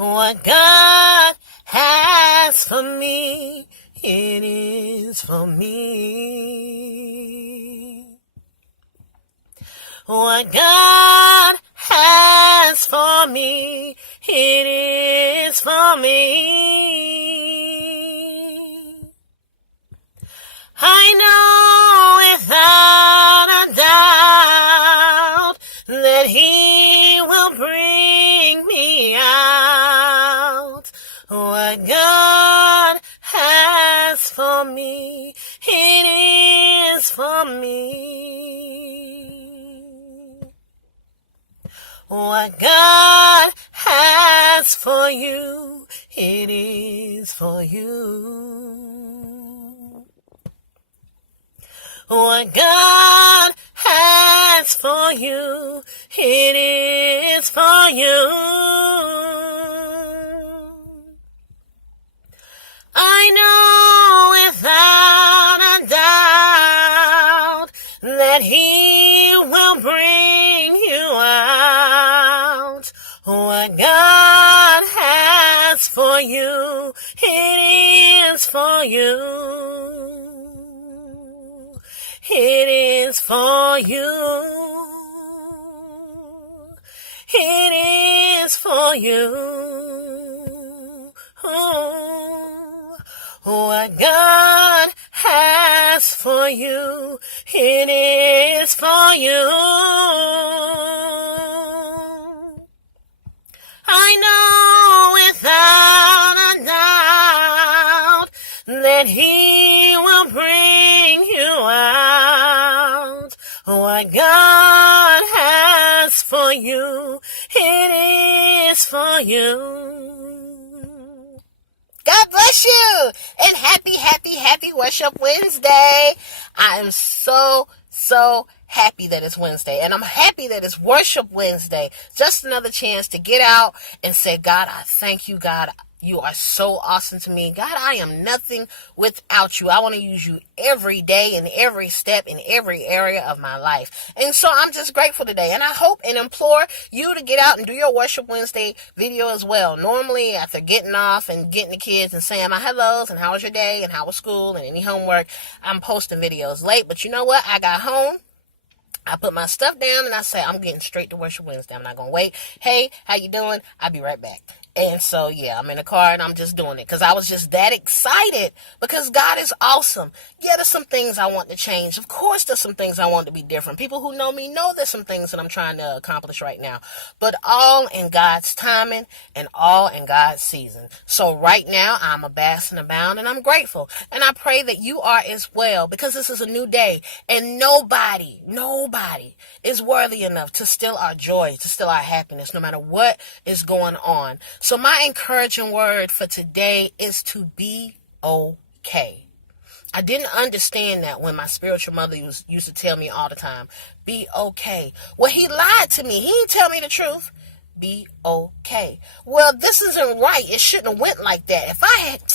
What God has for me, it is for me. What God has for me, it is for me. I know without a doubt that He will bring me out. What God has for me, it is for me. What God has for you, it is for you. What God has for you, it is for you. I know without a doubt that He will bring you out. What God has for you, it is for you. It is for you. It is for you. What God has for you, it is for you. I know without a doubt that He will bring you out. What God has for you, it is for you. God bless you, and happy Worship Wednesday. I am so happy that it's Wednesday, and I'm happy that it's Worship Wednesday. Just another chance to get out and say, God, I thank you, God. You are so awesome to me. God, I am nothing without you. I want to use you every day in every step in every area of my life. And so I'm just grateful today. And I hope and implore you to get out and do your Worship Wednesday video as well. Normally, after getting off and getting the kids and saying my hellos and how was your day and how was school and any homework, I'm posting videos late. But you know what? I got home. I put my stuff down and I say, I'm getting straight to Worship Wednesday. I'm not going to wait. Hey, how you doing? I'll be right back. And so, yeah, I'm in the car and I'm just doing it because I was just that excited because God is awesome. Yeah, there's some things I want to change. Of course, there's some things I want to be different. People who know me know there's some things that I'm trying to accomplish right now. But all in God's timing and all in God's season. So right now, I'm a bask and abound and I'm grateful. And I pray that you are as well because this is a new day. And nobody is worthy enough to steal our joy, to steal our happiness, no matter what is going on. So my encouraging word for today is to be okay. I didn't understand that when my spiritual mother used to tell me all the time, be okay. Well, he lied to me. He didn't tell me the truth. Be okay. Well, this isn't right. It shouldn't have went like that. If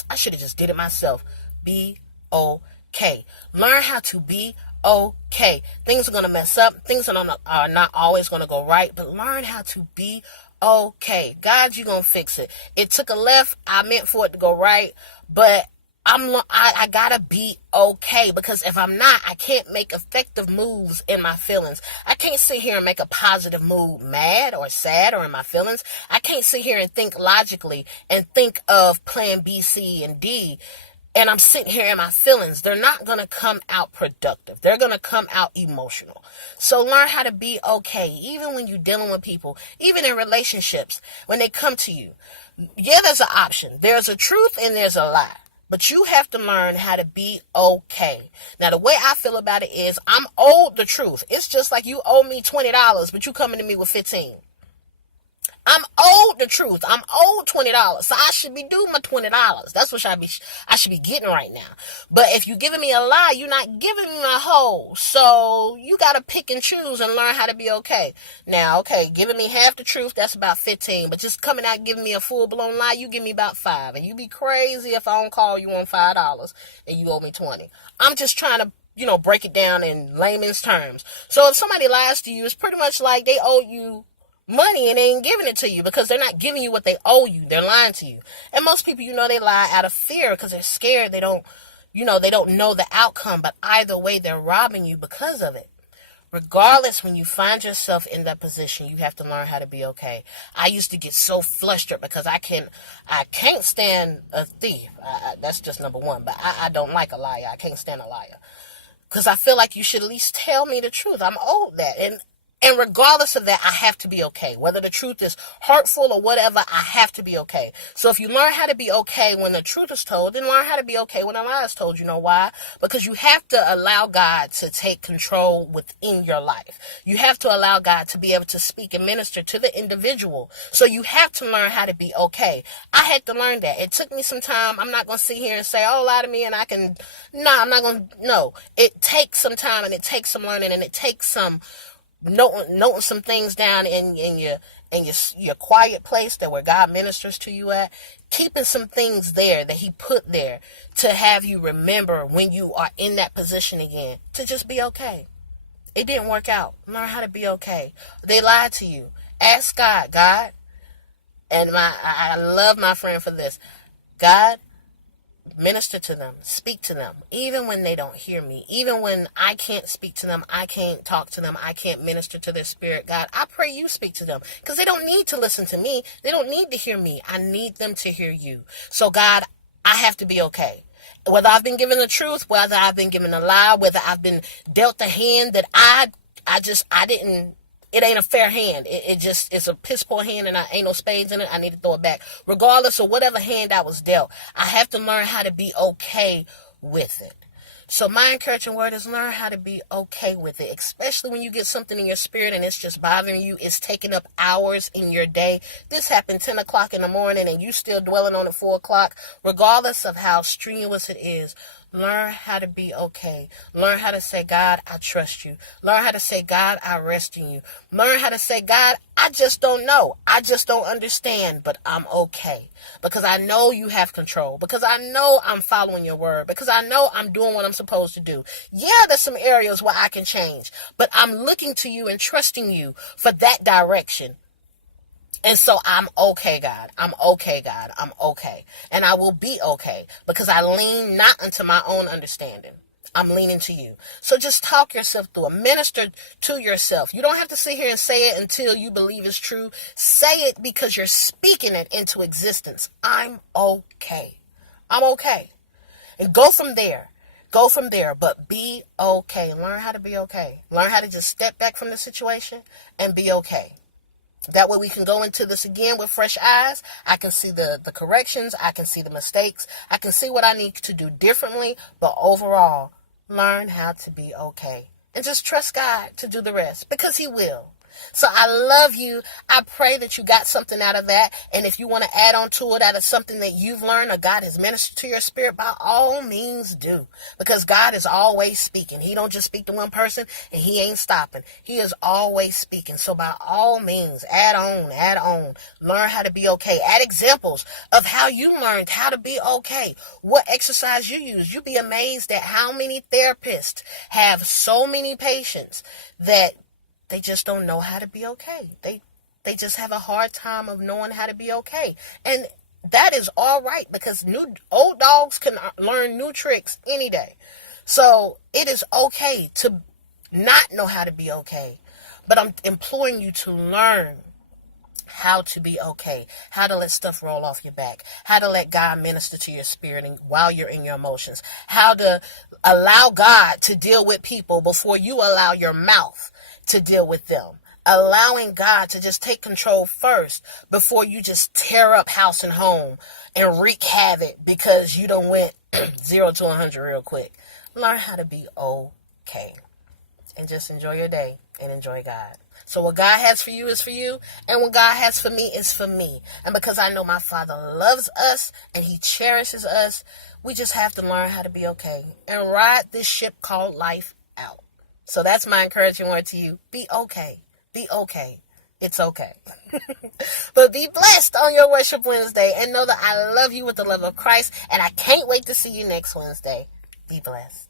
I should have just did it myself. Be okay. Learn how to be okay. Things are going to mess up. Things are not always going to go right, but learn how to be okay. God, you're going to fix it. It took a left. I meant for it to go right, but I gotta be okay because if I'm not, I can't make effective moves in my feelings. I can't sit here and make a positive move mad or sad or in my feelings. I can't sit here and think logically and think of plan B, C, and D. And I'm sitting here in my feelings. They're not going to come out productive. They're going to come out emotional. So learn how to be okay, even when you're dealing with people, even in relationships, when they come to you. Yeah, there's an option. There's a truth and there's a lie. But you have to learn how to be okay. Now, the way I feel about it is I'm owed the truth. It's just like you owe me $20, but you coming to me with $15. I'm owed the truth. I'm owed $20. So I should be due my $20. That's what I should be getting right now. But if you're giving me a lie, you're not giving me my whole. So you got to pick and choose and learn how to be okay. Now, okay, giving me half the truth, that's about 15. But just coming out giving me a full-blown lie, you give me about 5. And you be crazy if I don't call you on $5 and you owe me 20. I'm just trying to break it down in layman's terms. So if somebody lies to you, it's pretty much like they owe you money and they ain't giving it to you because they're not giving you what they owe you. They're lying to you. And most people, they lie out of fear because they're scared. They don't know the outcome. But either way, they're robbing you because of it. Regardless, when you find yourself in that position, you have to learn how to be okay. I used to get so flustered because I can't stand a thief. That's just number one. But I don't like a liar. I can't stand a liar. Because I feel like you should at least tell me the truth. I'm owed that. And regardless of that, I have to be okay. Whether the truth is hurtful or whatever, I have to be okay. So if you learn how to be okay when the truth is told, then learn how to be okay when a lie is told. You know why? Because you have to allow God to take control within your life. You have to allow God to be able to speak and minister to the individual. So you have to learn how to be okay. I had to learn that. It took me some time. I'm not going to sit here and say, lie to me and I can. I'm not going to. No. It takes some time and it takes some learning and it takes some noting some things down in your quiet place that where God ministers to you at, keeping some things there that he put there to have you remember when you are in that position again, to just be okay. It didn't work out. Learn how to be okay. They lied to you. Ask God, and I love my friend for this. God, minister to them, speak to them, even when they don't hear me, even when I can't speak to them, I can't talk to them, I can't minister to their spirit. God, I pray you speak to them because they don't need to listen to me. They don't need to hear me. I need them to hear you. So God, I have to be okay. Whether I've been given the truth, whether I've been given a lie, whether I've been dealt a hand that I didn't. It ain't a fair hand. It's a piss poor hand and I ain't no spades in it. I need to throw it back. Regardless of whatever hand I was dealt, I have to learn how to be okay with it. So my encouraging word is learn how to be okay with it, especially when you get something in your spirit and it's just bothering you. It's taking up hours in your day. This happened 10 o'clock in the morning and you still dwelling on it 4 o'clock. Regardless of how strenuous it is, learn how to be okay. Learn how to say, God, I trust you. Learn how to say, God, I rest in you. Learn how to say, God, I just don't know. I just don't understand, but I'm okay. Because I know you have control. Because I know I'm following your word. Because I know I'm doing what I'm supposed to do. Yeah, there's some areas where I can change. But I'm looking to you and trusting you for that direction. And so I'm okay, God. I'm okay, God. I'm okay. And I will be okay because I lean not unto my own understanding. I'm leaning to you. So just talk yourself through it. Minister to yourself. You don't have to sit here and say it until you believe it's true. Say it because you're speaking it into existence. I'm okay. I'm okay. And go from there. Go from there, but be okay. Learn how to be okay. Learn how to just step back from the situation and be okay. That way we can go into this again with fresh eyes. I can see the corrections. I can see the mistakes. I can see what I need to do differently. But overall, learn how to be okay. And just trust God to do the rest because he will. So I love you. I pray that you got something out of that. And if you want to add on to it out of something that you've learned or God has ministered to your spirit, by all means do. Because God is always speaking. He don't just speak to one person and he ain't stopping. He is always speaking. So by all means, add on. Learn how to be okay. Add examples of how you learned how to be okay. What exercise you use. You'd be amazed at how many therapists have so many patients that they just don't know how to be okay. They just have a hard time of knowing how to be okay. And that is all right because old dogs can learn new tricks any day. So it is okay to not know how to be okay. But I'm imploring you to learn how to be okay, how to let stuff roll off your back, how to let God minister to your spirit and while you're in your emotions, how to allow God to deal with people before you allow your mouth to deal with them. Allowing God to just take control first before you just tear up house and home and wreak havoc because you done went 0 to 100 real quick. Learn how to be okay and just enjoy your day and enjoy God. So what God has for you is for you, and what God has for me is for me. And because I know my Father loves us and he cherishes us, we just have to learn how to be okay and ride this ship called life out. So that's my encouraging word to you. Be okay. Be okay. It's okay. But be blessed on your Worship Wednesday and know that I love you with the love of Christ, and I can't wait to see you next Wednesday. Be blessed.